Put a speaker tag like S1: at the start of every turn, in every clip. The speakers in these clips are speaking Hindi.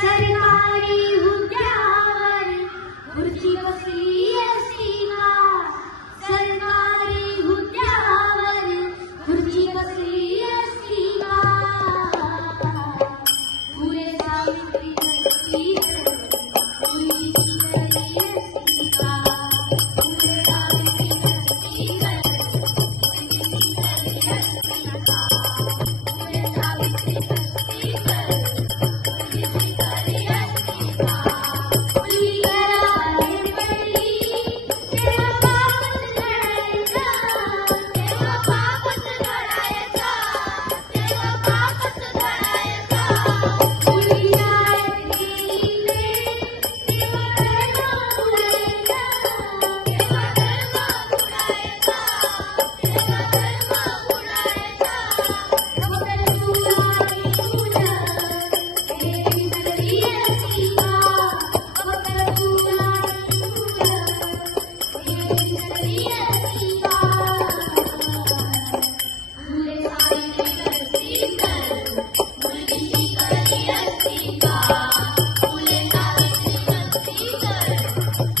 S1: सरकारी हुद्द्यावर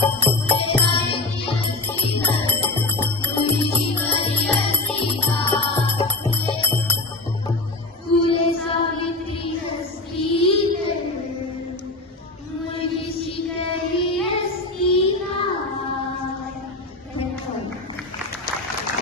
S1: Música